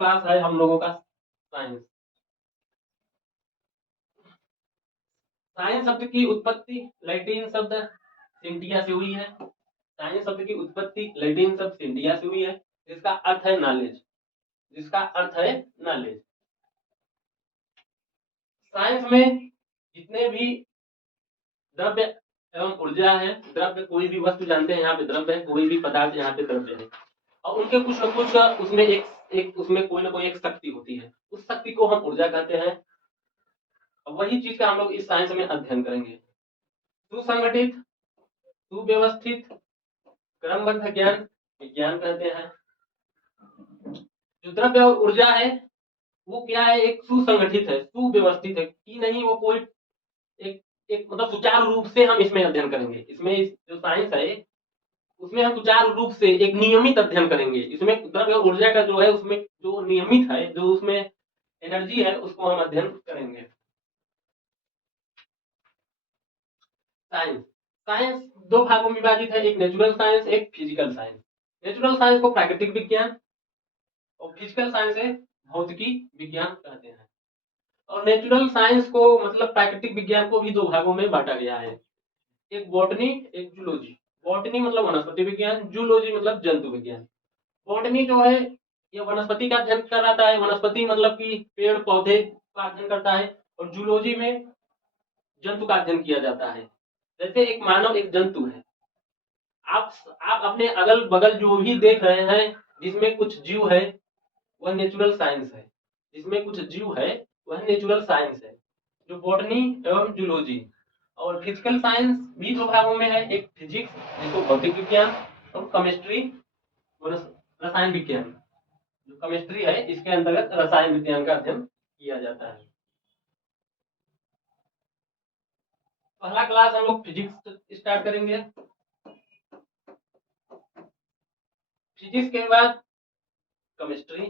Class है हम लोगों का साइंस। साइंस शब्द की उत्पत्ति लैटिन शब्द सिंटिया से हुई है। साइंस शब्द की उत्पत्ति लैटिन शब्द सिंटिया से हुई है, जिसका अर्थ है नॉलेज। जिसका अर्थ है नॉलेज। साइंस में जितने भी द्रव्य एवं ऊर्जा है, द्रव्य कोई भी वस्तु जानते हैं यहाँ पे द्रव्य है, कोई भी पदार्थ यहाँ पे द्रव्य है, और उनके कुछ न कुछ उसमें एक उसमें कोई ना कोई एक शक्ति होती है, उस शक्ति को हम ऊर्जा कहते हैं। वही चीज का हम लोग इस साइंस में अध्ययन करेंगे। सुसंगठित, सुव्यवस्थित, क्रमबद्ध ज्ञान विज्ञान कहते हैं। जो द्रव्य और ऊर्जा है वो क्या है, एक सुसंगठित है, सुव्यवस्थित है कि नहीं, वो कोई एक एक मतलब सुचारू रूप से हम इसमें अध्ययन करेंगे। इसमें जो साइंस है उसमें हम सुचारू रूप से एक नियमित अध्ययन करेंगे। इसमें द्रव्य और ऊर्जा का जो है उसमें जो नियमित है, जो उसमें एनर्जी है, उसको हम अध्ययन करेंगे। साइंस साइंस दो भागों में विभाजित है, एक नेचुरल साइंस, एक फिजिकल साइंस। नेचुरल साइंस को प्राकृतिक विज्ञान और फिजिकल साइंस है भौतिकी विज्ञान कहते हैं। और नेचुरल साइंस को मतलब प्राकृतिक विज्ञान को भी दो भागों में बांटा गया है, एक बॉटनी, एक जूलॉजी। बॉटनी मतलब वनस्पति विज्ञान, जूलॉजी मतलब जंतु विज्ञान। बॉटनी जो है ये वनस्पति का अध्ययन कराता है, वनस्पति मतलब कि पेड़ पौधे का अध्ययन करता है, और जूलॉजी में जंतु का अध्ययन किया जाता है। जैसे एक मानव एक जंतु है, आप अपने अगल बगल जो भी देख रहे हैं जिसमें कुछ जीव है वह नेचुरल साइंस है। जिसमें कुछ जीव है वह नेचुरल साइंस है, जो बॉटनी एवं जूलॉजी। और फिजिकल साइंस भी दो भागों में है, एक फिजिक्स जिसको भौतिक विज्ञान, और केमिस्ट्री रसायन विज्ञान। जो केमिस्ट्री है इसके अंतर्गत रसायन विज्ञान का अध्ययन किया जाता है। पहला क्लास हम लोग फिजिक्स स्टार्ट करेंगे। फिजिक्स के बाद केमिस्ट्री,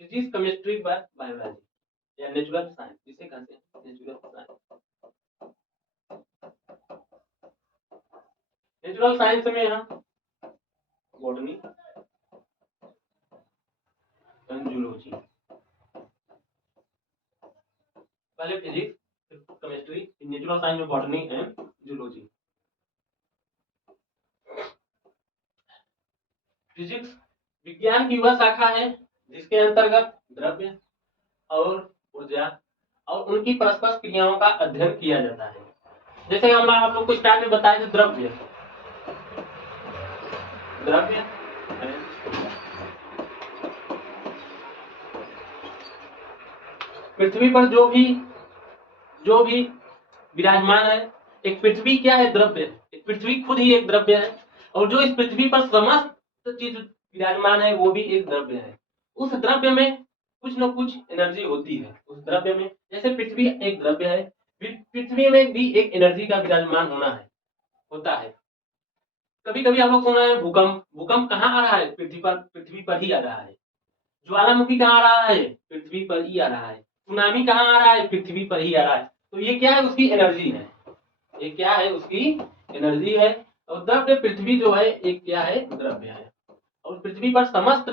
फिजिक्स केमिस्ट्री के बाद बायोलॉजी या नेचुरल साइंस, जिसे कहते हैं नेचुरल साइंस। नेचुरल साइंस में हम बॉटनी एंड जूलॉजी, पहले फिजिक्स फिर केमिस्ट्री फिर नेचुरल साइंस में बॉटनी एंड जूलॉजी। फिजिक्स विज्ञान की वह शाखा है जिसके अंतर्गत द्रव्य और ऊर्जा और उनकी परस्पर क्रियाओं का अध्ययन किया जाता है। जैसे हम आप लोग को स्टार्ट में बताए थे, द्रव्य द्रव्य पृथ्वी पर जो भी विराजमान है, एक पृथ्वी क्या है, द्रव्य। एक पृथ्वी खुद ही एक द्रव्य है, और जो इस पृथ्वी पर समस्त चीज विराजमान है वो भी एक द्रव्य है। उस द्रव्य में कुछ न कुछ एनर्जी होती है उस द्रव्य में। जैसे पृथ्वी एक द्रव्य है, पृथ्वी में भी एक एनर्जी का विराजमान होता है। कभी कभी आप लोग सुना है भूकंप, भूकंप कहाँ आ रहा है, पृथ्वी पर ही आ रहा है। ज्वालामुखी कहाँ आ रहा है, पृथ्वी पर ही आ रहा है। सुनामी कहाँ आ रहा है, पृथ्वी पर ही आ रहा है। तो ये क्या है, उसकी एनर्जी है। ये क्या है, उसकी एनर्जी है। और द्रव्य पृथ्वी जो है एक क्या है, द्रव्य है। और पृथ्वी पर समस्त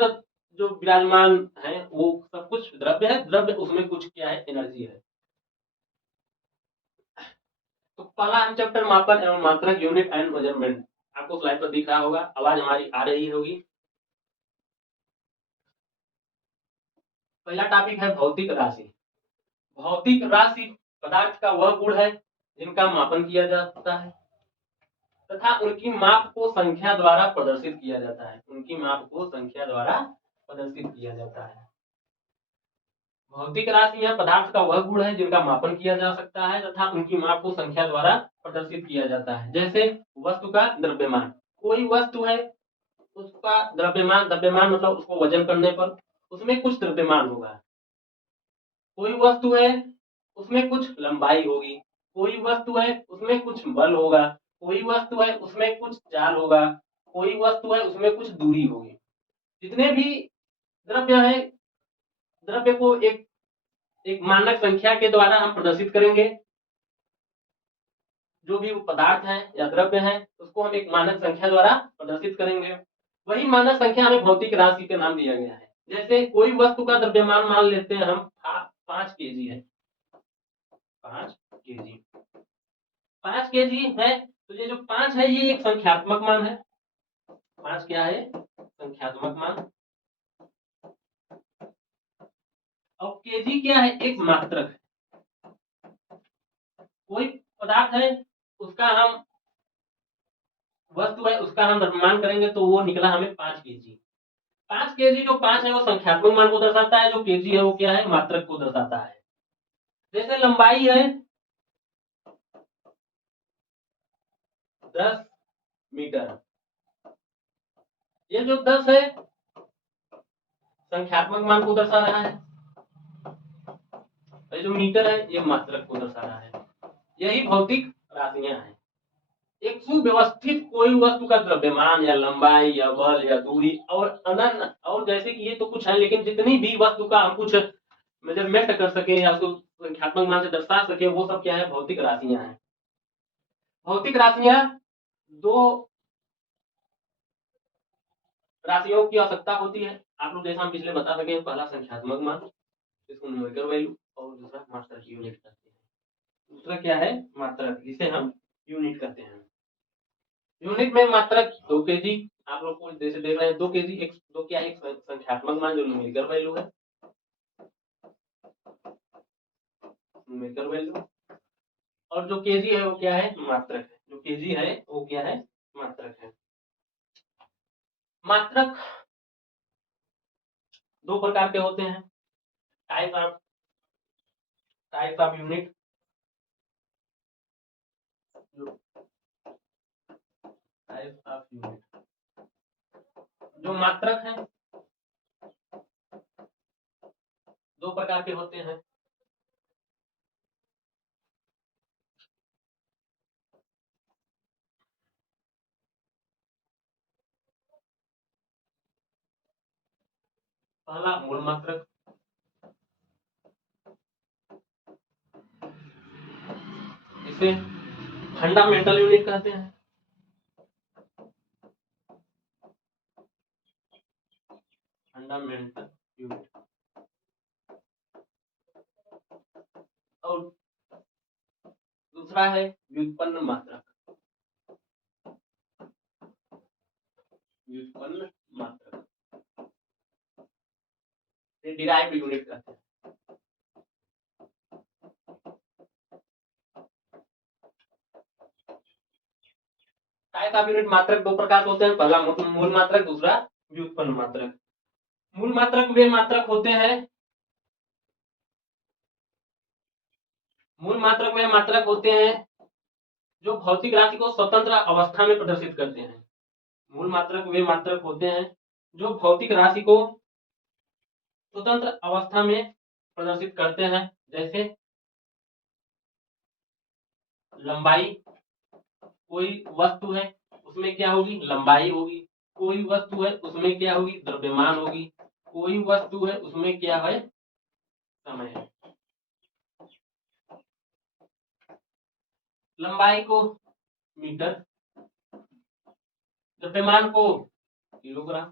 जो विराजमान है वो सब कुछ द्रव्य है। द्रव्य उसमें कुछ क्या है, एनर्जी है। तो पहला हम चैप्टर मापन एवं मात्रक, यूनिट एंड मेजरमेंट। आपको स्लाइड पर दिख रहा होगा, आवाज हमारी आ रही होगी। पहला टॉपिक है भौतिक राशि। भौतिक राशि पदार्थ का वह गुण है जिनका मापन किया जाता है तथा उनकी माप को संख्या द्वारा प्रदर्शित किया जाता है। उनकी माप को संख्या द्वारा प्रदर्शित किया जाता है। भौतिक राशि या पदार्थ का वह गुण है जिनका मापन किया जा सकता है तथा उनकी माप को संख्या द्वारा प्रदर्शित किया जाता है। जैसे वस्तु का द्रव्यमान, कोई वस्तु है उसका द्रव्यमान, द्रव्यमान मतलब उसको वजन करने पर उसमें कुछ द्रव्यमान होगा। कोई वस्तु है उसमें कुछ लंबाई होगी, कोई वस्तु है उसमें कुछ बल होगा, कोई वस्तु है उसमें कुछ चाल होगा, कोई वस्तु है उसमें कुछ दूरी होगी। जितने भी द्रव्य है, द्रव्य को एक एक मानक संख्या के द्वारा हम प्रदर्शित करेंगे। जो भी पदार्थ है या द्रव्य है उसको हम एक मानक संख्या द्वारा प्रदर्शित करेंगे। वही मानक संख्या हमें भौतिक राशि का नाम दिया गया है। जैसे कोई वस्तु का द्रव्यमान मान लेते हैं हम 5 kg है, 5 kg, 5 kg है, तो ये जो 5 है ये एक संख्यात्मक मान है। 5 क्या है? संख्यात्मक मान। और केजी क्या है? एक मात्रक है। कोई पदार्थ है उसका हम वस्तु है उसका हम द्रव्यमान करेंगे तो वो निकला हमें 5 kg। 5 kg जो 5 है वो संख्यात्मक मान को दर्शाता है, जो केजी है वो क्या है? मात्रक को दर्शाता है। जैसे लंबाई है 10 मीटर, ये जो 10 है संख्यात्मक मान को दर्शा रहा है, ये जो मीटर है ये मात्रक को दर्शा रहा है। यही भौतिक राशियां हैं। एक सुव्यवस्थित कोई वस्तु का द्रव्यमान या लंबाई या बल या दूरी और अनन्य और जैसे कि ये तो कुछ है, लेकिन जितनी भी वस्तु का हम कुछ मेजरमेंट कर सके या उसको संख्यात्मक मान से दर्शा सके वो सब क्या है? भौतिक राशियां हैं। भौतिक राशियां दो राशियों की आवश्यकता होती है। आप लोग जैसा हम पिछले बता सके, पहला संख्यात्मक मान, इसको न्यूमेरिकल वैल्यू, और दूसरा मात्रक यूनिट करते हैं। दूसरा क्या है? मात्रक, जिसे हम यूनिट कहते हैं। यूनिट में मात्रक 2 kg, आप लोग को जैसे देख रहे हैं 2 kg, एक दो क्या है? एक संख्यात्मक मान जो न्यूमेरिकल वैल्यू है, न्यूमेरिकल वैल्यू। और जो केजी है वो क्या है? मात्रक है। जो केजी है वो क्या है? मात्रक है। मात्रक दो प्रकार के होते हैं। Type of unit. Type of unit जो मात्रक है दो प्रकार के होते हैं। पहला मूल मात्रक, इसे फंडामेंटल यूनिट कहते हैं। Fundamental unit. और दूसरा है व्युत्पन्न मात्रक। व्युत्पन्न मात्रक डिराइव्ड यूनिट कहते हैं। टाइप ऑफ यूनिट मात्रक दो प्रकार के होते हैं। पहला मूल मात्रक, दूसरा व्युत्पन्न मात्रक। मूल मात्रक वे मात्रक होते हैं मूल मात्रक वे मात्रक होते हैं जो भौतिक राशि को स्वतंत्र अवस्था में प्रदर्शित करते हैं। मूल मात्रक वे मात्रक होते हैं जो भौतिक राशि को स्वतंत्र अवस्था में प्रदर्शित करते हैं। जैसे लंबाई, कोई वस्तु है उसमें क्या होगी? लंबाई होगी। कोई वस्तु है उसमें क्या होगी? द्रव्यमान होगी। कोई वस्तु है उसमें क्या है? समय है। लंबाई को मीटर, द्रव्यमान को किलोग्राम,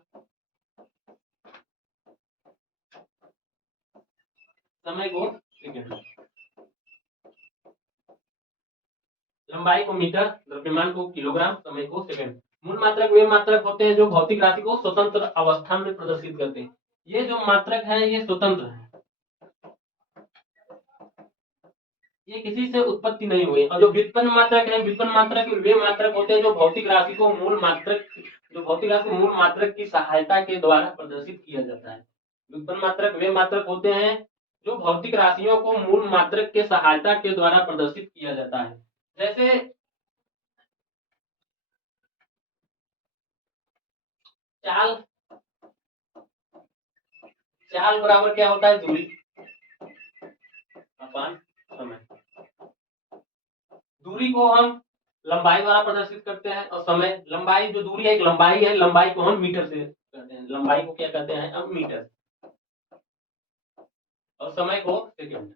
समय को सेकंड। लंबाई को मीटर, द्रव्यमान को किलोग्राम, समय को सेकंड। मूल मात्रक वे मात्रक होते हैं जो भौतिक राशि को स्वतंत्र अवस्था में प्रदर्शित करते हैं। ये जो मात्रक है ये स्वतंत्र है, ये किसी से उत्पत्ति नहीं हुई। और जो व्युत्पन्न मात्रक है, व्युत्पन्न मात्रक वे मात्रक होते हैं जो भौतिक राशि को मूल मात्रक की सहायता के द्वारा प्रदर्शित किया जाता है। व्युत्पन्न मात्रक वे मात्रक होते हैं जो भौतिक राशियों को मूल मात्रक के सहायता के द्वारा प्रदर्शित किया जाता है। जैसे चाल, चाल बराबर क्या होता है? दूरी अपान समय। दूरी को हम लंबाई द्वारा प्रदर्शित करते हैं, और समय, लंबाई जो दूरी है एक लंबाई है, लंबाई को हम मीटर से कहते हैं। लंबाई को क्या कहते हैं? अब मीटर। और समय को सेकंड।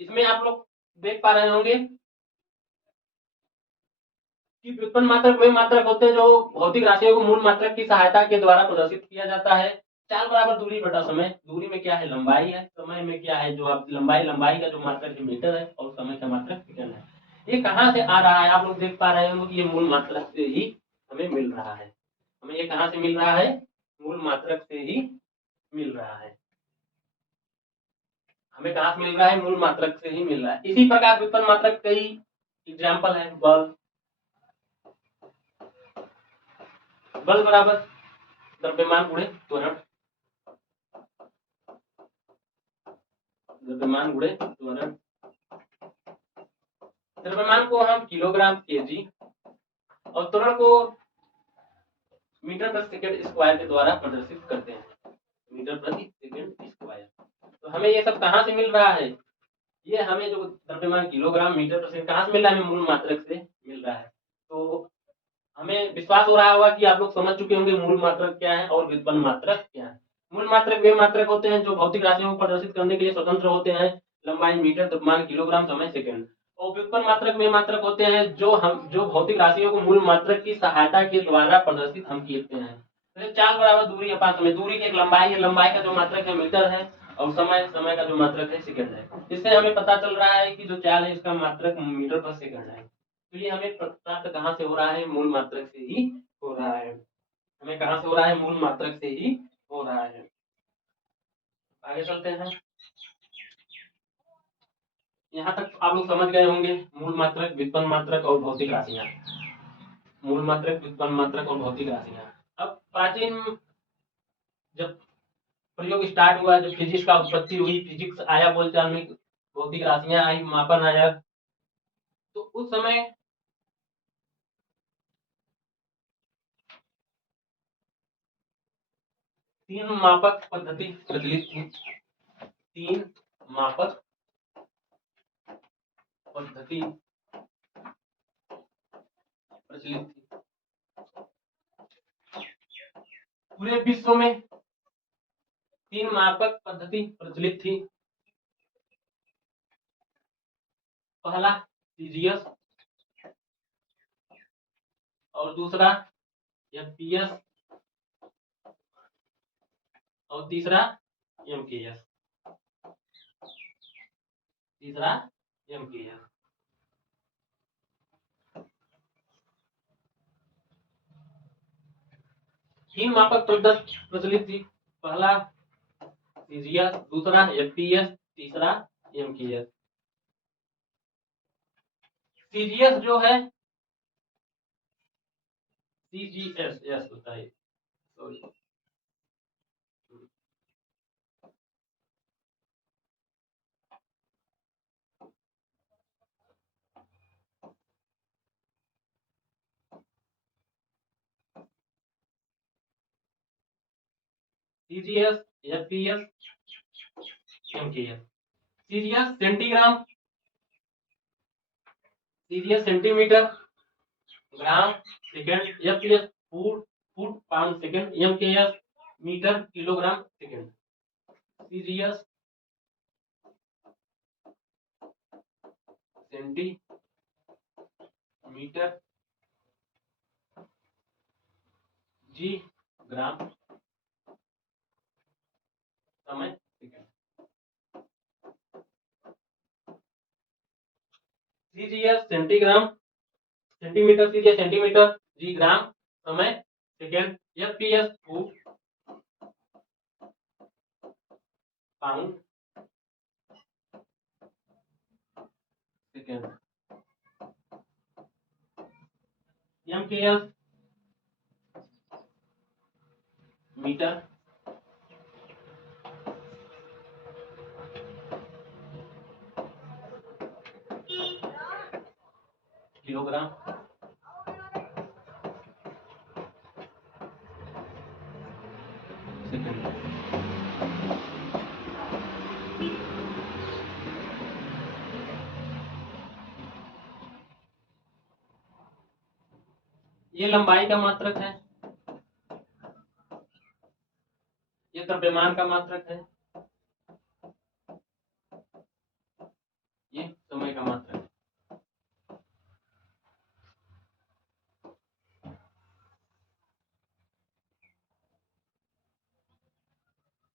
इसमें आप लोग देख पा रहे होंगे कि व्युत्पन्न मात्रक वे मात्रक होते हैं जो भौतिक राशियों को मूल मात्रक की सहायता के द्वारा प्रदर्शित किया जाता है। चाल बराबर दूरी बटा समय। दूरी में क्या है, लंबाई है। समय में क्या है, जो आप लंबाई का जो मात्रक है मीटर है, और समय का मात्रक सेकंड है। ये कहाँ से आ रहा है, आप लोग देख पा रहे होंगे कि ये मूल मात्रक से ही हमें मिल रहा है। हमें ये कहाँ से मिल रहा है, मूल मात्रक से ही मिल रहा है। हमें कहाँ से मिल रहा है, मूल मात्रक से ही मिल रहा है। इसी प्रकार व्युत्पन्न मात्रक कई एग्जाम्पल है। बल बराबर द्रव्यमान गुणे त्वरण। द्रव्यमान गुणे त्वरण। द्रव्यमान को हम किलोग्राम केजी और त्वरण को मीटर प्रति सेकंड स्क्वायर के द्वारा प्रदर्शित करते हैं। मीटर प्रति सेकंड स्क्वायर। तो हमें ये सब कहाँ से मिल रहा है, ये हमें जो द्रव्यमान किलोग्राम मीटर प्रति सेकंड कहाँ से मिल रहा है, हमें मूल मात्रक से मिल रहा है। तो हमें विश्वास हो रहा होगा कि आप लोग समझ चुके होंगे मूल मात्रक क्या है और व्युत्पन्न मात्रक क्या है। मूल मात्रक वे मात्रक होते हैं जो भौतिक राशियों को प्रदर्शित करने के लिए स्वतंत्र होते हैं। लंबाई मीटर, द्रव्यमान किलोग्राम, समय सेकंड। और व्युत्पन्न मात्रक वे मात्रक होते हैं जो भौतिक राशियों को मूल मात्रक की सहायता के द्वारा प्रदर्शित हम करते हैं। तो चाल बराबर दूरी अपान समय। दूरी की एक लंबाई है, लंबाई का जो मात्रक है मीटर है, और समय का जो मात्रक है सेकंड है। इससे हमें पता चल रहा है कि जो चाल है इसका मात्रक मीटर पर सेकंड है। तो ये हमें प्राप्त कहाँ से हो रहा है, मूल मात्रक से ही हो रहा है। हमें कहाँ से हो रहा है, मूल मात्रक से ही हो रहा है। आगे चलते हैं। यहाँ तक आप लोग समझ गए होंगे मूल मात्रक, व्युत्पन्न मात्रक और भौतिक राशियां। मूल मात्रक, व्युत्पन्न मात्रक और भौतिक राशियां। अब प्राचीन जब प्रयोग स्टार्ट हुआ, जब फिजिक्स का उत्पत्ति हुई, फिजिक्स आया बोलचाल में, भौतिक राशियां आई, मापन आया, तो उस समय तीन मापक पद्धति प्रचलित थी। तीन मापक पद्धति प्रचलित थी पूरे विश्व में। तीन मापक पद्धति प्रचलित थी। पहला सीजीएस, और दूसरा एफपीएस, और तीसरा एमकेएस। तीसरा एमकेएस। तीन मापक पद्धति प्रचलित थी। पहला सीजीएस, दूसरा एफपीएस, तीसरा एमकेएस। सीजीएस जो है, सीजीएस यस होता है, sorry, CGS, FPS, MKS. CGS centigram, CGS centimetre, gram, second, FPS foot, foot pound second, MKS metre, kilogram, second. CGS centimetre, G gram, समय second. CGS centigram, centimetre, CGS centimetre, G gram, समय second, FPS foot pound second. MKS metre, kilogram, second. ये लंबाई का मात्रक है, ये द्रव्यमान का मात्रक है, ये समय का मात्रक है।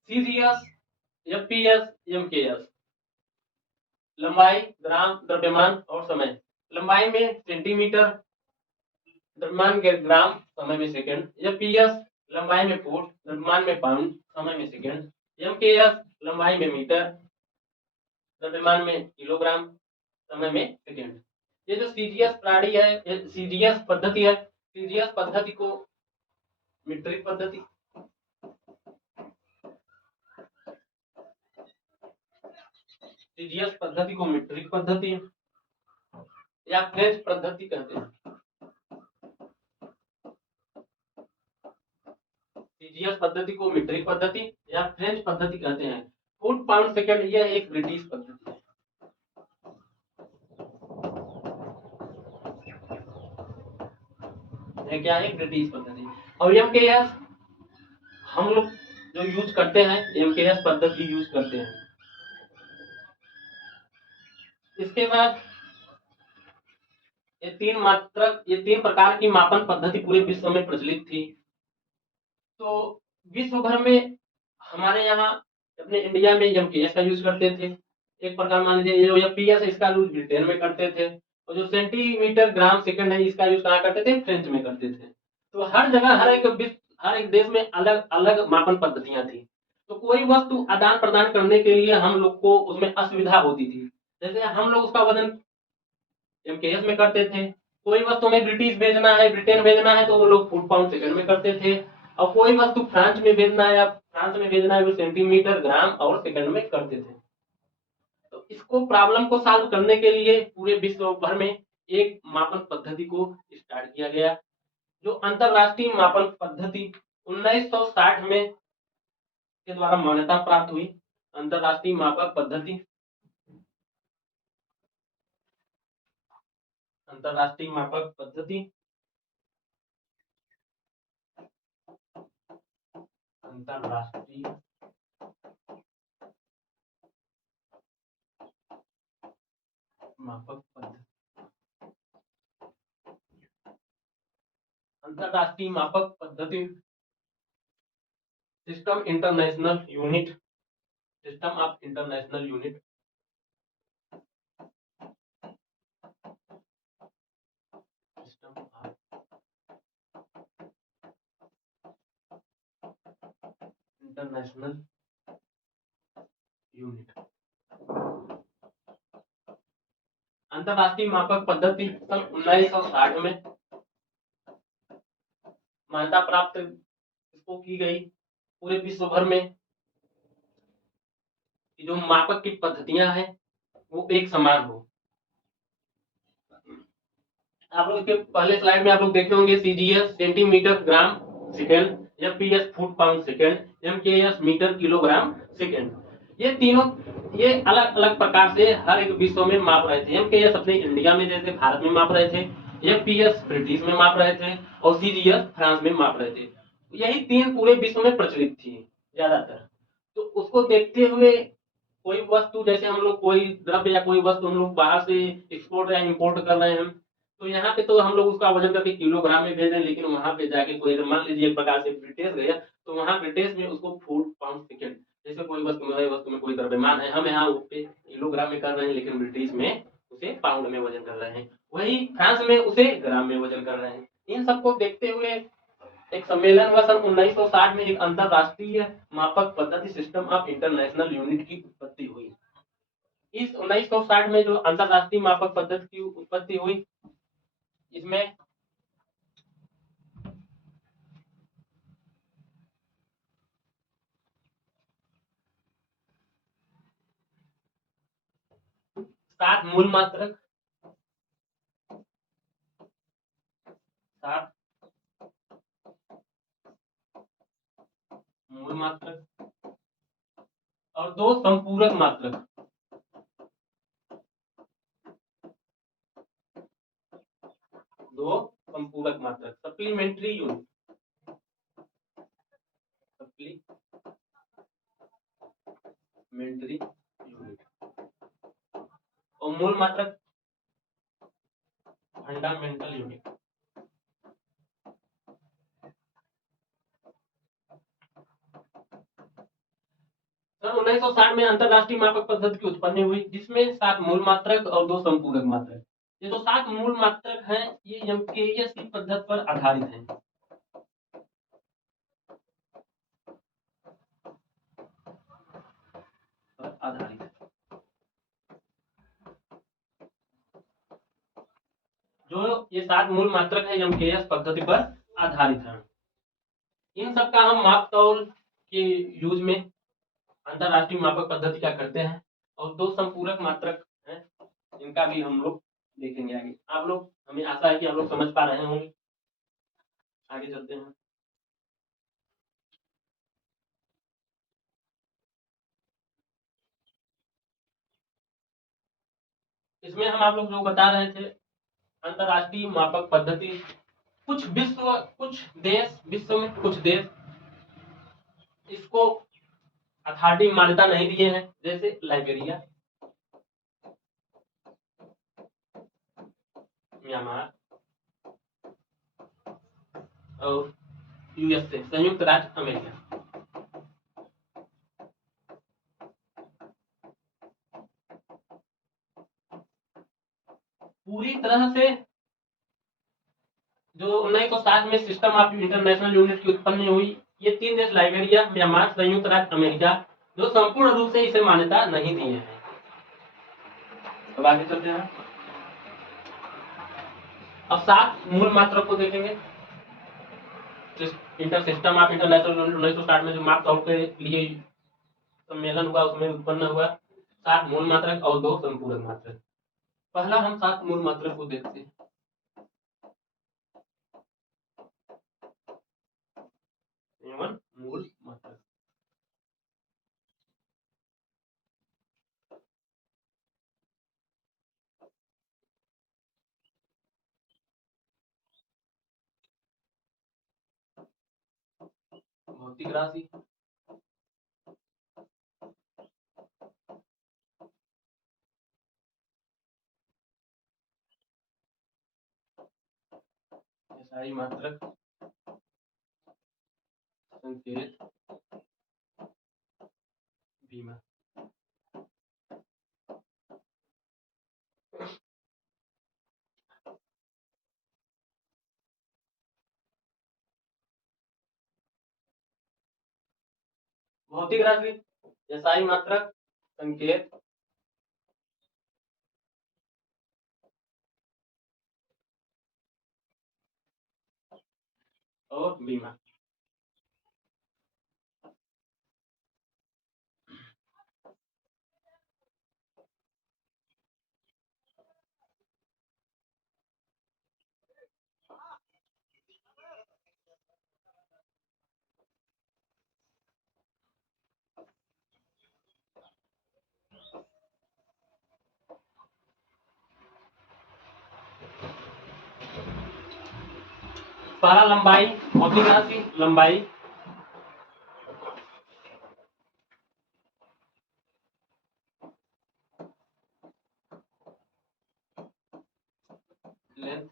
CGS, FPS, MKS. लंबाई, ग्राम, द्रव्यमान और समय। लंबाई में सेंटीमीटर, द्रव्यमान के ग्राम, समय में सेकंड। एफपीएस लंबाई में फुट, द्रव्यमान में पाउंड, समय में सेकंड। एमकेएस लंबाई में मीटर, द्रव्यमान में किलोग्राम, समय में सेकंड। ये जो सीजीएस प्रणाली है, सीजीएस पद्धति है, सीजीएस पद्धति को मीट्रिक पद्धति, सीजीएस पद्धति को मीट्रिक पद्धति या फ्रेंच पद्धति कहते हैं। सीजीएस पद्धति को मीट्रिक पद्धति या फ्रेंच पद्धति कहते हैं। फुट पाउंड सेकंड यह एक ब्रिटिश पद्धति है। क्या है? ब्रिटिश पद्धति। और एमकेएस हम लोग जो यूज करते हैं, एमकेएस पद्धति यूज करते हैं। इसके बाद ये तीन प्रकार की मापन पद्धति पूरे विश्व में प्रचलित थी। तो विश्व भर में हमारे यहाँ अपने इंडिया में एमकेएस का यूज करते थे। एक प्रकार मान लीजिए जो एफपीएस है इसका यूज ब्रिटेन में करते थे, और जो सेंटीमीटर ग्राम सेकंड है इसका यूज कहाँ करते थे? फ्रेंच में करते थे। तो हर जगह हर एक देश में अलग अलग मापन पद्धतियां थी। तो कोई वस्तु आदान प्रदान करने के लिए हम लोग को उसमें असुविधा होती थी। जैसे हम लोग उसका वजन एमकेएस में करते थे। कोई वस्तु में ब्रिटिश भेजना है, ब्रिटेन भेजना है, तो वो लोग फुट पाउंड सेकंड में करते थे। और कोई वस्तु फ्रांस में भेजना है या फ्रांस में भेजना है, वो सेंटीमीटर ग्राम और सेकंड में करते थे। तो इसको प्रॉब्लम को सॉल्व करने के लिए पूरे विश्व भर में एक मापन पद्धति को स्टार्ट किया गया, जो अंतरराष्ट्रीय मापन पद्धति 1960 में के द्वारा मान्यता प्राप्त हुई। अंतरराष्ट्रीय मापक पद्धति, अंतरराष्ट्रीय मापक पद्धति, अंतरराष्ट्रीय मापक पद्धति, अंतरराष्ट्रीय मापक पद्धति, system international unit, system of international unit, system of international unit. अंतरराष्ट्रीय मापक पद्धति सन 1960 में मान्यता प्राप्त इसको की गई पूरे विश्व भर में, कि जो मापक की पद्धतियां हैं वो एक समान हो। आप लोग इसके पहले स्लाइड में आप लोग देखे होंगे CGS centimetre gram second, FPS foot pound second, MKS metre kilogram second. ये तीनों ये अलग अलग प्रकार से हर एक विश्व में माप रहे थे। एमकेएस अपने इंडिया में जैसे भारत में माप रहे थे, एफपीएस ब्रिटिश में माप रहे थे, और सीजीएस फ्रांस में माप रहे थे। यही तीन पूरे विश्व में प्रचलित थी ज्यादातर। तो उसको देखते हुए कोई वस्तु, जैसे हम लोग कोई द्रव्य या कोई वस्तु हम लोग बाहर से एक्सपोर्ट या इंपोर्ट कर रहे हैं, तो यहाँ पे तो हम लोग उसका वजन करके किलोग्राम में भेज रहे हैं, लेकिन वहां पे जाके कोई मान लीजिए एक प्रकार से ब्रिटिश गया, तो वहां ब्रिटिश में उसको फुट पाउंड सेकेंड, जैसे कोई वस्तु में कोई द्रव्यमान है, हम यहाँ उस पे किलोग्राम में कर रहे हैं, लेकिन ब्रिटिश में उसे पाउंड में वजन कर रहे हैं, वही फ्रांस में उसे ग्राम में वजन कर रहे हैं। इन सबको देखते हुए एक सम्मेलन हुआ सन 1960 में, एक अंतरराष्ट्रीय मापक पद्धति सिस्टम ऑफ इंटरनेशनल यूनिट की उत्पत्ति हुई। इस 1960 में जो अंतरराष्ट्रीय मापक पद्धति की उत्पत्ति हुई, इसमें सात मूल मात्रक, सात मूल मात्रक और दो संपूरक मात्रक, दो संपूरक मात्रक, सप्लीमेंट्री यूनिट, सप्लीमेंट्री यूनिट, और मूल मात्रक फंडामेंटल यूनिट। सन 1960 में अंतरराष्ट्रीय मापक पद्धति की उत्पत्ति हुई, जिसमें 7 मूल मात्रक और 2 संपूरक मात्रक। ये जो 7 मूल मात्रक हैं, ये एमकेएस की पद्धति पर आधारित हैं। आधारित है। जो ये 7 मूल मात्रक है एमकेएस पद्धति पर आधारित है। इन सब का हम माप तौल के यूज में अंतरराष्ट्रीय मापक पद्धति क्या करते हैं, और 2 संपूरक मात्रक हैं, इनका भी हम लोग देखेंगे आगे। आप लोग, हमें आशा है कि आप लोग समझ पा रहे होंगे। आगे चलते हैं। इसमें हम आप लोग जो बता रहे थे, अंतरराष्ट्रीय मापक पद्धति, कुछ विश्व में कुछ देश इसको अथॉरिटी मान्यता नहीं दिए हैं, जैसे लाइबेरिया, म्यांमार और यूएसए, संयुक्त राज्य अमेरिका। पूरी तरह से जो 1960 में सिस्टम ऑफ इंटरनेशनल यूनिट की उत्पत्ति हुई, ये 3 देश लाइबेरिया, म्यांमार, संयुक्त राज्य अमेरिका, जो संपूर्ण रूप से इसे मान्यता नहीं दिए हैं। अब आगे चलते हैं। अब 7 मूल मात्रक को देखेंगे। सिस्टम ऑफ इंटरनेशनल यूनिट 1960 में जो माप तौल के लिए सम्मेलन हुआ, उसमें उत्पन्न हुआ 7 मूल मात्रक और 2 संपूरक मात्रक। पहला हम 7 मूल मात्रक को देखते हैं। मूल मात्रक, भौतिक राशि, SI मात्रक, संकेत, बीमा। भौतिक राशि, SI मात्रक, संकेत, और बीमा। पहला लंबाई, भौतिक राशि लंबाई, लेंथ।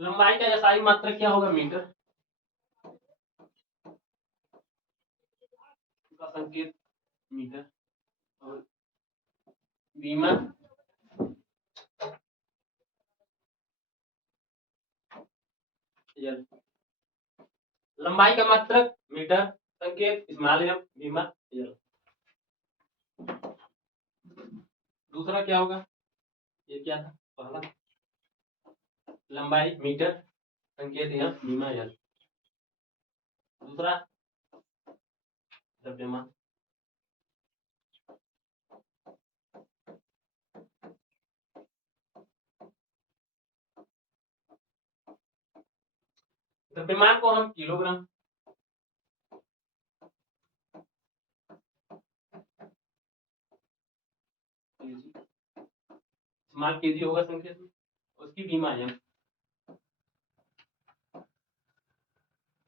लंबाई का SI मात्रक क्या होगा? मीटर। का संकेत मीटर। और बीमा, यल। लंबाई का मात्रक मीटर, संकेत स्मॉल एम, बीमा यल। दूसरा क्या होगा? ये क्या था? पहला लंबाई मीटर, संकेत एम, बीमा यल। दूसरा द्रव्यमान, द्रव्यमान को हम किलोग्राम, स्मॉल केजी होगा संकेत में, उसकी बीमा एम।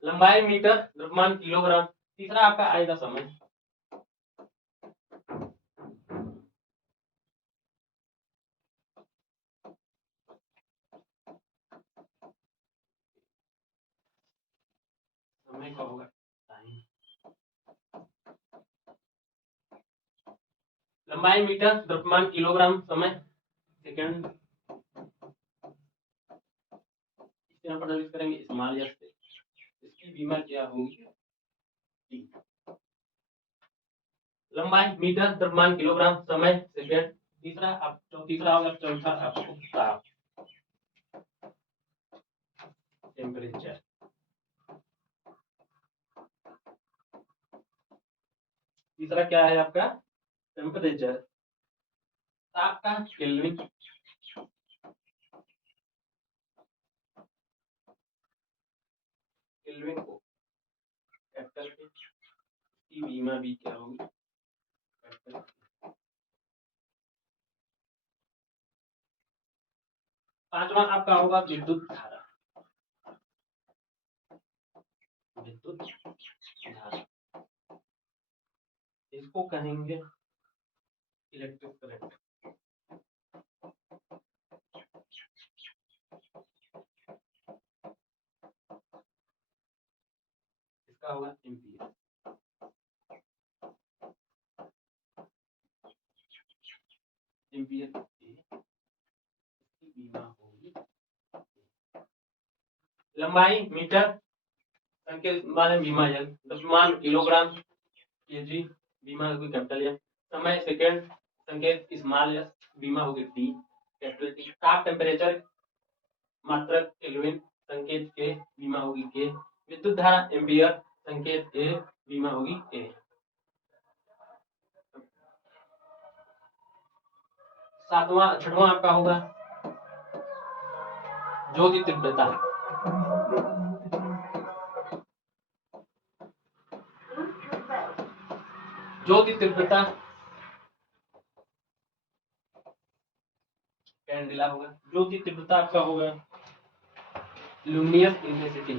लंबाई मीटर, द्रव्यमान किलोग्राम। तीसरा आपका आएगा समय। समय का होगा टाइम। लंबाई मीटर, द्रव्यमान किलोग्राम, समय सेकंड। यहाँ पर करेंगे स्मॉल एस से, इसकी बीमा क्या होगी टी। लंबाई मीटर, द्रव्यमान किलोग्राम, समय सेकंड। तीसरा आप तीसरा होगा, चौथा आपको ताप टेम्परेचर। तीसरा क्या है आपका टेम्परेचर, ताप का केल्विन, केल्विन को कैपिटल की बीमा भी क्या होगी कैपिटल। पांचवा आपका होगा विद्युत धारा, विद्युत धारा इसको कहेंगे इलेक्ट्रिक करंट। इसका होगा एम्पियर, एम्पियर की बीमा होगी। लंबाई मीटर, संकेत माने बीमा एल, द्रव्यमान किलोग्राम, केजी बीमा होगी कैपिटल एम, समय सेकंड, संकेत स्मॉल एस, बीमा होगी टी कैपिटल टी। ताप टेम्परेचर मात्रक केल्विन, संकेत के, बीमा होगी के। विद्युत धारा एम्पियर, संकेत ए, बीमा होगी ए। छठवां आपका होगा ज्योति तीव्रता, ज्योति तीव्रता कैंडिला होगा। ज्योति तीव्रता आपका होगा लुमिनियस इंटेंसिटी,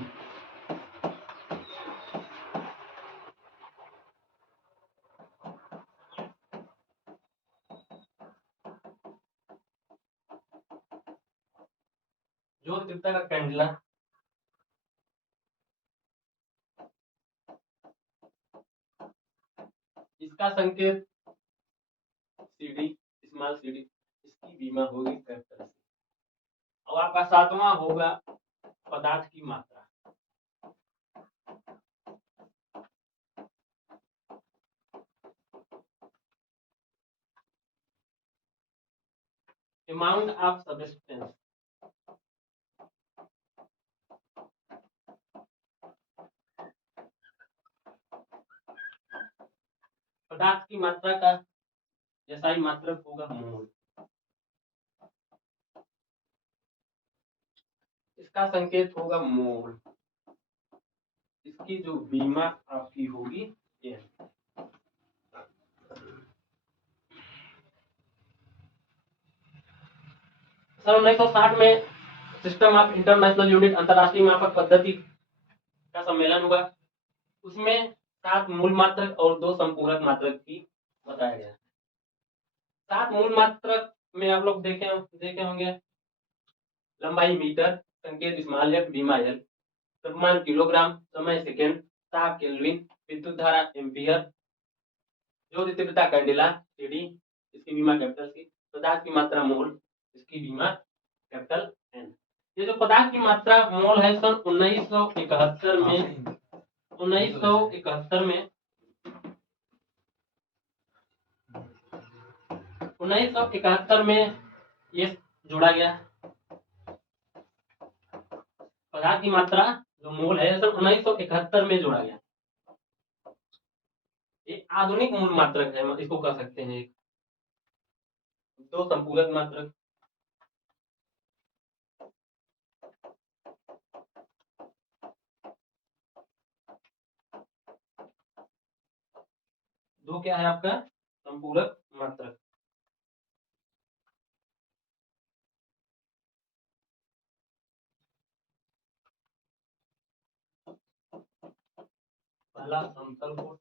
ज्योति तीव्रता का कैंडिला। इसका संकेत सीडी, स्मॉल सीडी, इसकी बीमा होगी कैपिटल सी। और आपका सातवां होगा पदार्थ की मात्रा, अमाउंट ऑफ सब्सटेंस, पदार्थ की मात्रा का एसआई मात्रक होगा मोल। इसका संकेत होगा मोल, इसकी जो बीमा आपकी होगी ये। सन 1960 में सिस्टम ऑफ इंटरनेशनल यूनिट, अंतरराष्ट्रीय मापक पद्धति का सम्मेलन हुआ। उसमें 7 मूल मात्रक और 2 संपूरक मात्रक की बताया गया। 7 मूल मात्रक में आप लोग देखे होंगे, लंबाई मीटर, संकेत स्मॉल एफ, बीमा एल, द्रव्यमान किलोग्राम, समय सेकंड, ताप केल्विन, विद्युत धारा एम्पियर, ज्योति तीव्रता कैंडिला सीडी, इसकी बीमा कैपिटल सी। पदार्थ की मात्रा मोल, इसकी बीमा कैपिटल एन। ये जो पदार्थ की मात्रा मोल है सन 1971 में, 1971 में 1971 में ये जोड़ा गया। पदार्थ की मात्रा जो मोल है सन 1971 में जोड़ा गया। ये आधुनिक मूल मात्रक है, इसको कह सकते हैं। 2 संपूरक मात्रक, दो क्या है आपका संपूरक मात्रक। पहला समतल कोण,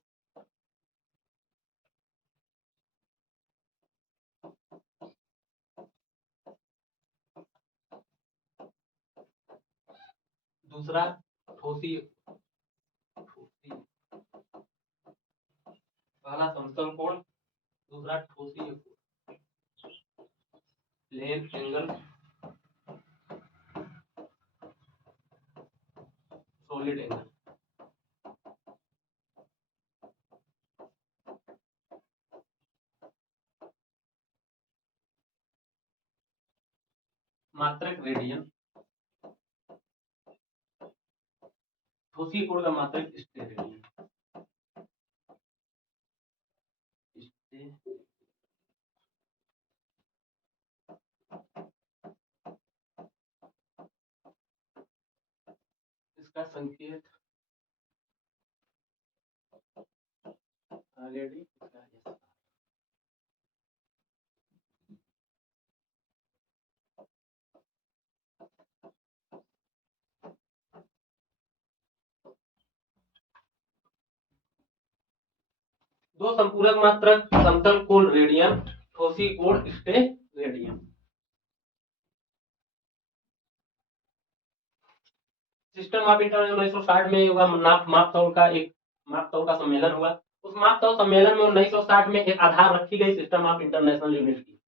दूसरा ठोसी, पहला समतल कोण, दूसरा ठोसी प्लेन एंगल सॉलिड एंगल। मात्रक रेडियन, ठोसी कोण का मात्रक स्टेरेडियन। इसका संकेत ऑलरेडी दो संपूरक मात्रक समतल कोण रेडियन, ठोसी कोण स्टेरेडियन। सिस्टम ऑफ इंटरनेशनल 1960 में हुआ मापतौल का सम्मेलन हुआ। उस मापतौल सम्मेलन में 1960 में एक आधार रखी गई सिस्टम ऑफ इंटरनेशनल यूनिट की।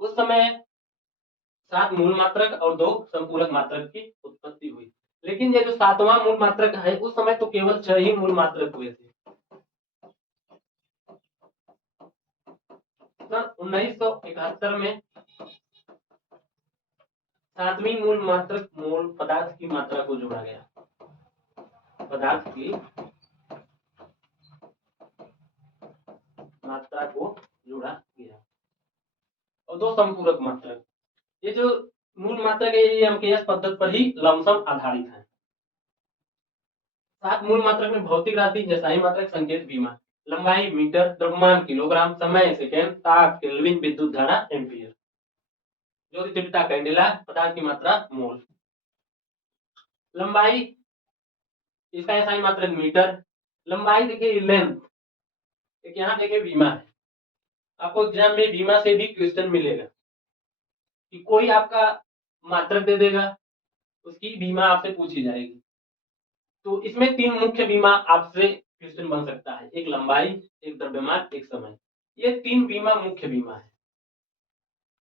उस समय 7 मूल मात्रक और 2 संपूरक मात्रक की उत्पत्ति हुई। लेकिन ये जो 7वां मूल मात्रक है उस समय तो केवल 6 ही मूल मात्रक हुए थे। सन 1971 में 7वीं मूल मात्रक मोल पदार्थ की मात्रा को जोड़ा गया। पदार्थ की मात्रा को जोड़ा गया और 2 संपूरक मात्रक। ये जो मूल मात्रक है ये एमकेएस पद्धति पर ही लमसम आधारित है। 7 मूल मात्रक में भौतिक राशि एसआई मात्रक संकेत बीमा, लंबाई मीटर, द्रव्यमान किलोग्राम, समय सेकेंड, ताप केल्विन, विद्युत धारा एम्पीयर, ज्योति तीव्रता कैंडेला, पदार्थ की मात्रा मोल। लंबाई इसका एसआई मात्रक मीटर। लंबाई देखिए लेंथ, एक यहाँ देखिए बीमा है। आपको एग्जाम में बीमा से भी क्वेश्चन मिलेगा कि कोई आपका मात्रक दे देगा, उसकी बीमा आपसे पूछी जाएगी। तो इसमें 3 मुख्य बीमा आपसे क्वेश्चन बन सकता है, एक लंबाई, एक द्रव्यमान, एक समय। ये 3 बीमा मुख्य बीमा है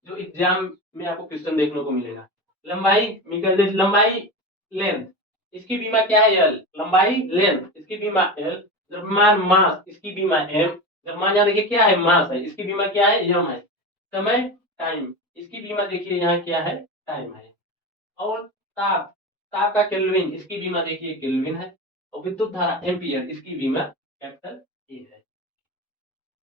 जो एग्जाम में आपको क्वेश्चन देखने को मिलेगा। लंबाई मीटर, लंबाई लेंथ, इसकी बीमा क्या है एल। लंबाई लेंथ, इसकी बीमा एल। द्रव्यमान मास, इसकी बीमा एम। द्रव्यमान यहाँ देखिए क्या है, मास है, इसकी बीमा क्या है, एम है। समय टाइम, इसकी बीमा देखिए यहाँ क्या है, टाइम है। और ताप, ताप का केल्विन, इसकी बीमा देखिए केल्विन है। और विद्युत धारा एम्पियर, इसकी बीमा कैपिटल ए है।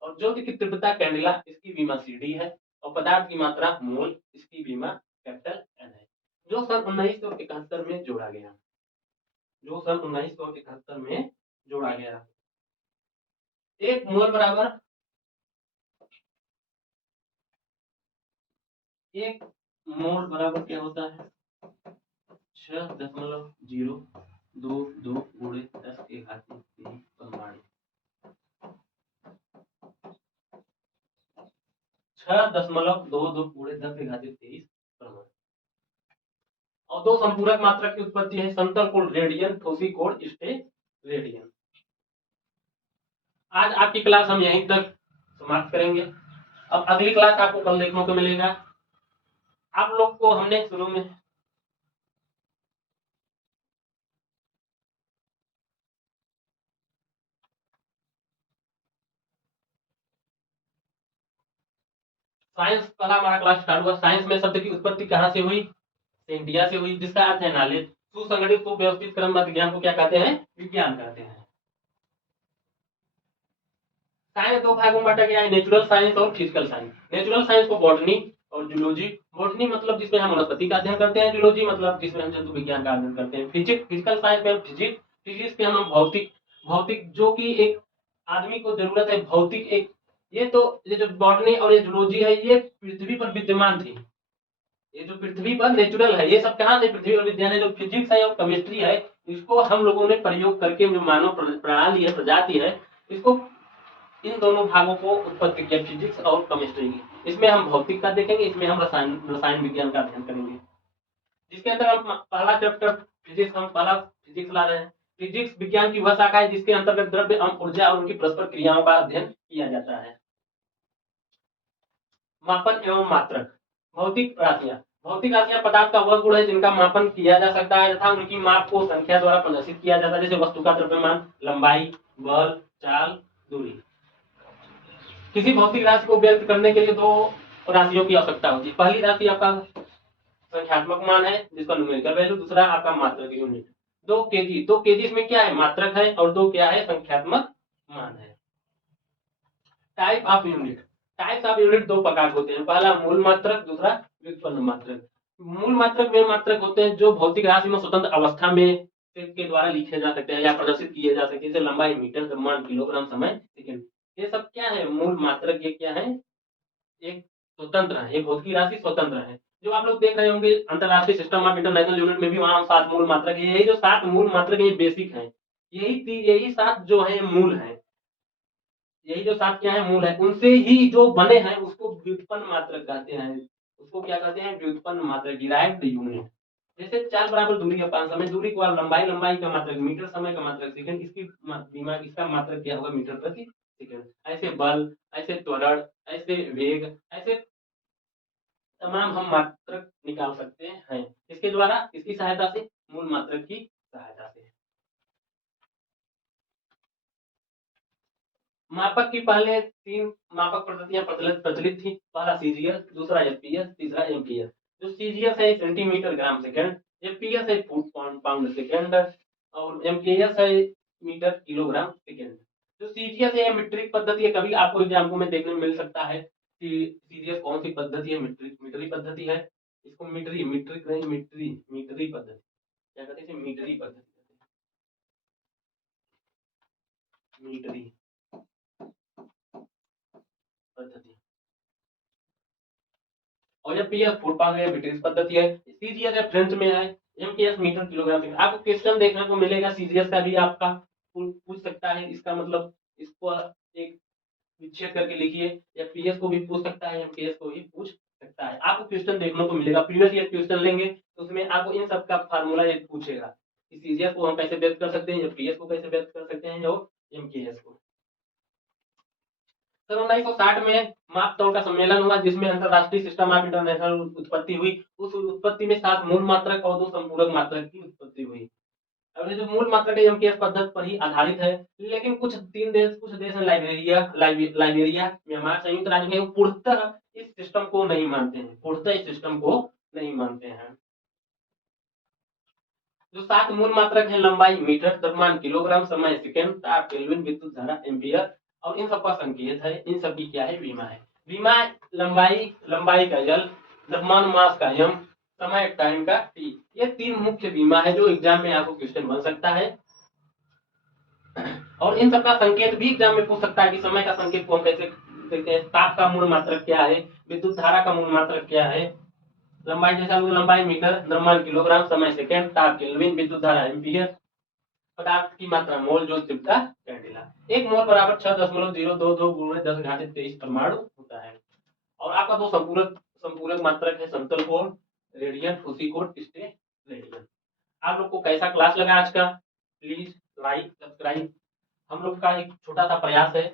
और ज्योति की तीव्रता कैंडेला, इसकी बीमा सीडी है। और पदार्थ की मात्रा मोल, इसकी बीमा कैपिटल एन है। जो सन 1971 में जोड़ा गया, जो सन 1971 में जोड़ा गया। एक मोल बराबर, एक मोल बराबर क्या होता है, 6.022 गुणे 10 के घात 3 परमाणु। 6.22 गुणे 10 के घात 23 परमाणु। और 2 संपूरक मात्रक की उत्पत्ति है, समतल कोण रेडियन, ठोसी कोण स्टेरेडियन। आज आपकी क्लास हम यहीं तक समाप्त करेंगे। अब अगली क्लास आपको कल देखने को मिलेगा। आप लोग को हमने शुरू में साइंस पहला हमारा क्लास स्टार्ट हुआ। साइंस में शब्द की उत्पत्ति कहाँ से हुई, इंडिया से हुई, जिसका अर्थ है नॉलेज। सुसंगठित सुव्यवस्थित क्रमबद्ध ज्ञान को क्या कहते हैं, विज्ञान कहते हैं। साइंस 2 भागों में बांटा गया है, नेचुरल साइंस और फिजिकल साइंस। नेचुरल साइंस को बॉटनी और जूलॉजी। बॉटनी मतलब जिसमें हम वनस्पति का अध्ययन करते हैं, जूलॉजी मतलब जिसमें हम जंतु विज्ञान का अध्ययन करते हैं। फिजिकल साइंस में हम फिजिक्स, फिजिक्स में हम भौतिक, भौतिक जो कि एक आदमी को जरूरत है भौतिक एक। ये तो ये जो बॉटनी और ये जूलॉजी है ये पृथ्वी पर विद्यमान थी। ये जो पृथ्वी पर नेचुरल है, ये सब कहाँ से, पृथ्वी पर विद्यमान है। जो फिजिक्स है और केमिस्ट्री है, इसको हम लोगों ने प्रयोग करके जो मानव प्रणाली है, प्रजाति है, इसको इन दोनों भागों को उत्पत्ति किया, फिजिक्स और केमिस्ट्री की। इसमें हम भौतिक का देखेंगे, इसमें हम रसायन विज्ञान का अध्ययन करेंगे, जिसके अंदर हम पहला चैप्टर फिजिक्स, हम पहला फिजिक्स ला रहे हैं। फिजिक्स विज्ञान की वह शाखा है जिसके अंतर्गत द्रव्य, ऊर्जा और उनकी परस्पर क्रियाओं का अध्ययन किया जाता है। मापन एवं मात्रक। भौतिक राशियां पदार्थ का वह गुण है जिनका मापन किया जा सकता है तथा उनकी माप को संख्या द्वारा प्रदर्शित किया जाता है, जैसे वस्तु का द्रव्यमान, लंबाई, बल, चाल, दूरी। किसी भौतिक राशि को व्यक्त करने के लिए दो राशियों की आवश्यकता होती है। पहली राशि आपका संख्यात्मक मान है जिसका न्यूमेरिकल वैल्यू, दूसरा आपका मात्रक यूनिट। 2 केजी, 2 केजी इसमें क्या है, मात्रक है, और 2 क्या है, संख्यात्मक मान है। Type of unit. Types of unit दो प्रकार के होते हैं, पहला मूल मात्रक, दूसरा व्युत्पन्न मात्रक। मूल मात्रक वे मात्रक होते हैं जो भौतिक राशि में स्वतंत्र अवस्था में के द्वारा लिखे जा सकते हैं या प्रदर्शित किए जा सकते हैं, जैसे लंबाई, मीटर, द्रव्यमान, किलोग्राम, समय, सेकंड। ये सब क्या है, मूल मात्रक। ये क्या है, एक स्वतंत्र है, ये भौतिक राशि स्वतंत्र है। जो आप लोग देख रहे होंगे अंतरराष्ट्रीय सिस्टम ऑफ इंटरनेशनल यूनिट में भी वहां 7 मूल मात्रक है। यही जो 7 मूल मात्रक ये बेसिक है, यही 7 जो है मूल है। यही जो 7 क्या है, मूल है। उनसे ही जो बने हैं उसको व्युत्पन्न मात्रक कहते हैं। उसको क्या कहते हैं, व्युत्पन्न मात्रक, डिराइव्ड यूनिट। जैसे 4 बराबर दूरी है 5 समय, दूरी को आप लंबाई, लंबाई का मात्रक मीटर, समय का मात्रक सेकंड, इसका मात्रक क्या होगा, मीटर प्रति सेकंड। ऐसे बल, ऐसे त्वरण, ऐसे वेग, ऐसे तमाम हम मात्रक निकाल सकते हैं इसके द्वारा, किसकी सहायता से, मूल मात्रक की सहायता से। मापक की पहले 3 मापक पद्धतियां प्रचलित थी। पहला सीजीएस, दूसरा एफपीएस, तीसरा एमपीएस। जो सीजीएस है सेंटीमीटर ग्राम सेकंड, एफपीएस है फुट पाउंड सेकंड, और एमकेएस है मीटर किलोग्राम सेकंड। जो सीजीएस है मीट्रिक पद्धति है, कभी आपको एग्जाम में देखने में मिल सकता है कि सीजीएस कौन सी पद्धति है, मीटरी पद्धति है। इसको मीट्रिक नहीं, मीटरी पद्धति क्या कहते हैं, मीटरी पद्धति, मीटरी पद्धति। और जब पीएस फुट पाउंड है, ब्रिटिश पद्धति है। सीजीएस है फ्रेंच में है, एमकेएस मीटर किलोग्राम सेकंड। आपको क्वेश्चन देखने को मिलेगा सीजीएस का भी, आपका पूछ सकता है इसका मतलब, इसको एक विच्छेद करके लिखिए। या पीएस को भी पूछ सकता है, एमकेएस को भी पूछ सकता है। आपको क्वेश्चन देखने को मिलेगा, प्रीवियस ईयर क्वेश्चन लेंगे तो उसमें आपको इन सब का फार्मूला पूछेगा कि सीजीएस को हम कैसे व्यक्त कर सकते हैं, या पीएस को कैसे व्यक्त कर सकते हैं, और एमकेएस को। सन 1960 में माप तौल का सम्मेलन हुआ जिसमें अंतरराष्ट्रीय सिस्टम ऑफ इंटरनेशनल उत्पत्ति हुई। उस उत्पत्ति में 7 मूल मात्रक और 2 संपूरक मात्रक की उत्पत्ति हुई। और ये जो मूल मात्रक है एमकेएस पद्धति पर ही आधारित है, लेकिन कुछ देश हैं, लाइबेरिया, म्यांमार, संयुक्त राज्य में, पूर्णतः इस सिस्टम को नहीं मानते हैं, पूर्णतः इस सिस्टम को नहीं मानते हैं। जो 7 मूल मात्रक है, लंबाई मीटर, द्रव्यमान किलोग्राम, समय सेकंड, ताप केल्विन, विद्युत धारा एम्पियर, और इन सबका संकेत है, इन सब की क्या है, विमा है। विमा लंबाई का यल, द्रव्यमान मास का यम, समय टाइम का टी। ये 3 मुख्य विमा है जो एग्जाम में आपको क्वेश्चन बन सकता है। और इन सबका संकेत भी एग्जाम में पूछ सकता है कि समय का संकेत को हम कैसे देखते हैं, ताप का मूल मात्रक क्या है, विद्युत धारा का मूल मात्रक क्या है, लंबाई जैसा लंबाई मीटर, द्रव्यमान किलोग्राम, समय सेकंड, ताप केल्विन, विद्युत धारा एम्पियर, पदार्थ की मात्रा मोल, जो तीव्रता कैंडिला। 1 मोल बराबर 6.022 गुणे 10⁻23 परमाणु होता है। और आपका दो संपूरक मात्रक है, समतल कोण, रेडियन, फूसी कोण, स्टे रेडियन। आप लोग को कैसा क्लास लगा आज का, प्लीज लाइक सब्सक्राइब। हम लोग का एक छोटा सा प्रयास है